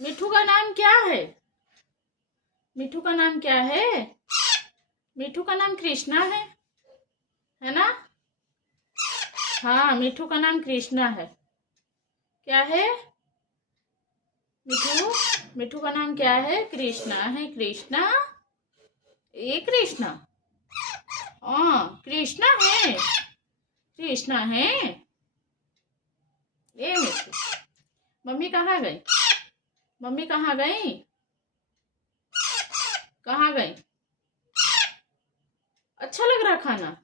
मिठू का नाम क्या है? मिठू का नाम क्या है? मिठू का नाम कृष्णा है ना? हाँ, मिठू का नाम कृष्णा है। क्या है? मिठू मिठू का नाम क्या है? कृष्णा है। कृष्णा, ये कृष्णा। हाँ, कृष्णा है। कृष्णा है। ये मिठू। मम्मी कहाँ गई? मम्मी कहाँ गई? कहाँ गई? अच्छा लग रहा खाना?